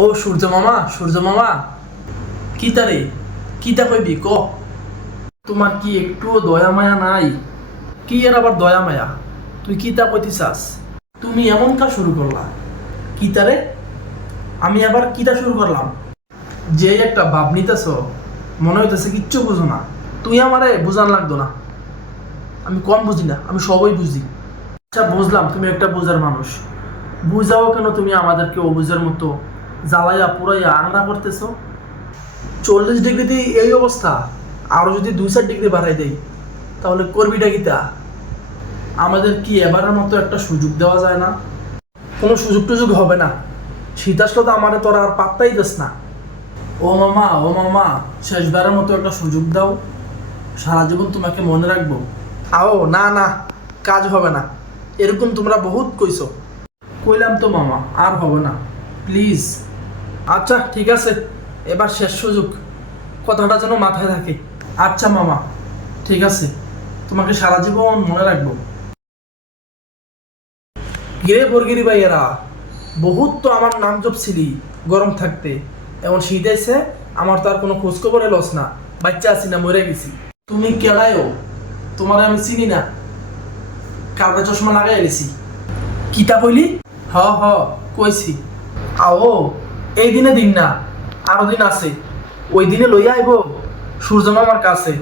ও সূর্য মামা সূর্য মামা কিতা রে কিতা কইবি, ক? তোমার কি একটুও দয়া মায়া নাই? কি এর আবার দয়া মায়া? তুই কিতা কইতে চাস তুমি এমন কা শুরু করলা? কিতা রে? আমি আবার কিতা শুরু করলাম? যে একটা ভাব নিতেছ, মনে হইতেছে কিচ্ছু বুঝো না। তুই আমারে বুঝান লাগতো না। আমি কম বুঝি না, আমি সবই বুঝি। আচ্ছা বুঝলাম, তুমি একটা বোঝার মানুষ। বুঝাও কেন তুমি আমাদেরকে অবুঝের মতো? জ্বালাইয়া পুরাইয়া আংরা করতেছো? চল্লিশ ডিগ্রিতে এই অবস্থা। আরও যদি দুই চার ডিগ্রি বাড়াই দেই, তাহলে করবিটা কিতা আমাদের কি এবারের মতো একটা সুযোগ দেওয়া যায় না? কোনো সুযোগ টুযোগ হবে না। শীত আসলে তো আমার তোরা আর পাত্তাই দিস না। ও মামা ও মামা, শেষবারের মতো একটা সুযোগ দাও। সারা জীবন তোমাকে মনে রাখব। আও, না না, কাজ হবে না। এরকম তোমরা বহুত কইছো। কইলাম তো মামা, আর হবে না। প্লিজ। আচ্ছা ঠিক আছে। এবার শেষ সুযোগ। কথাটা যেন মাথায় থাকে। আচ্ছা মামা, ঠিক আছে। তোমাকে সারা জীবন মনে রাখব। গিরে বর্গিরি ভাইয়েরা, বহুত তো আমার নাম জপছিলি গরম থাকতে। এমন শীত এসে আমার তো আর কোনো খোঁজ খবরে লস না। বাচ্চা আছি না, মরে গেছি। তুমি কেড়ায়ও তোমার আমি চিনি না। কাবড়া চশমা লাগাই গেছি কিতা কইলি? হ হ, কইছি। আও এই দিনে দিন না আরও দিন আছে। ওই দিনে লইয়া আইব সূর্য মামার কাছে।